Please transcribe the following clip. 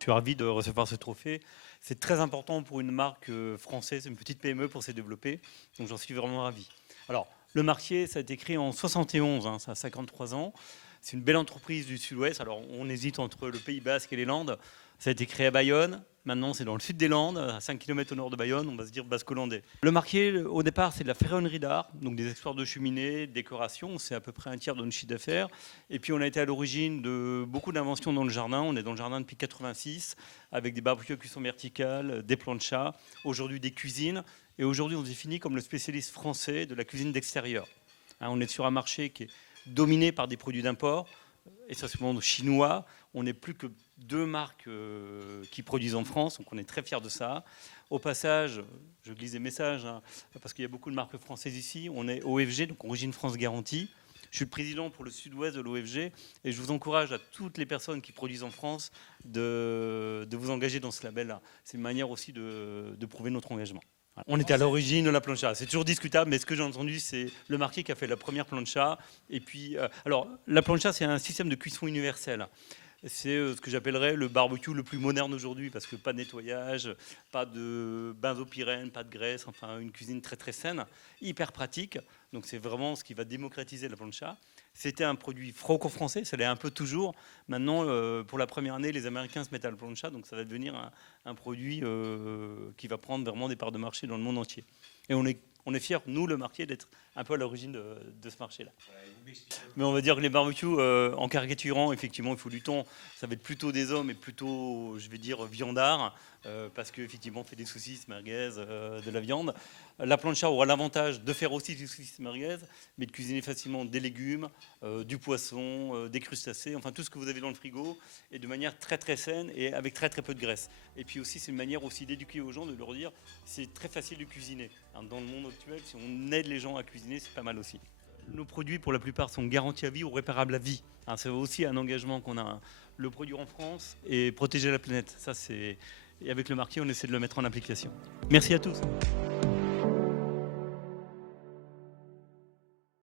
Je suis ravi de recevoir ce trophée. C'est très important pour une marque française, une petite PME pour se développer. Donc j'en suis vraiment ravi. Alors, Le Marquier, ça a été créé en 71, hein, ça a 53 ans. C'est une belle entreprise du Sud-Ouest. Alors on hésite entre le Pays Basque et les Landes. Ça a été créé à Bayonne. Maintenant, c'est dans le sud des Landes, à 5 km au nord de Bayonne. On va se dire basco-landais. Le Marquier, au départ, c'est de la ferronnerie d'art, donc des accessoires de cheminée, décoration. C'est à peu près un tiers de notre chiffre d'affaires. Et puis, on a été à l'origine de beaucoup d'inventions dans le jardin. On est dans le jardin depuis 86, avec des barbecues à cuisson verticale, des planchas, aujourd'hui des cuisines. Et aujourd'hui, on se définit comme le spécialiste français de la cuisine d'extérieur. Hein, on est sur un marché qui est dominé par des produits d'import, essentiellement chinois. On n'est plus que 2 marques qui produisent en France, donc on est très fiers de ça. Au passage, je glisse des messages, hein, parce qu'il y a beaucoup de marques françaises ici. On est OFG, donc Origine France Garantie. Je suis le président pour le sud-ouest de l'OFG et je vous encourage à toutes les personnes qui produisent en France de vous engager dans ce label-là. C'est une manière aussi de prouver notre engagement. On était à l'origine de la plancha. C'est toujours discutable, mais ce que j'ai entendu, c'est le Marquier qui a fait la première plancha. Et puis, alors, la plancha, c'est un système de cuisson universel. C'est ce que j'appellerais le barbecue le plus moderne aujourd'hui, parce que pas de nettoyage, pas de benzopyrène, pas de graisse, enfin une cuisine très très saine, hyper pratique. Donc c'est vraiment ce qui va démocratiser la plancha. C'était un produit franco-français, ça l'est un peu toujours. Maintenant, pour la première année, les Américains se mettent à la plancha, donc ça va devenir un produit qui va prendre vraiment des parts de marché dans le monde entier. Et on est fiers, nous, le Marquier, d'être un peu à l'origine de ce marché-là. Mais on va dire que les barbecues, en caricaturant, effectivement, il faut du temps. Ça va être plutôt des hommes et plutôt, je vais dire, viandards, parce qu'effectivement, on fait des saucisses, merguez, de la viande. La plancha aura l'avantage de faire aussi des saucisses merguez, mais de cuisiner facilement des légumes, du poisson, des crustacés, enfin tout ce que vous avez dans le frigo, et de manière très très saine et avec très très peu de graisse. Et puis aussi, c'est une manière aussi d'éduquer aux gens, de leur dire, c'est très facile de cuisiner. Hein, dans le monde actuel, si on aide les gens à cuisiner, c'est pas mal aussi. Nos produits, pour la plupart, sont garantis à vie ou réparables à vie. Hein, c'est aussi un engagement qu'on a. Hein. Le produire en France et protéger la planète. Ça, c'est... Et avec le Marquier, on essaie de le mettre en application. Merci à tous.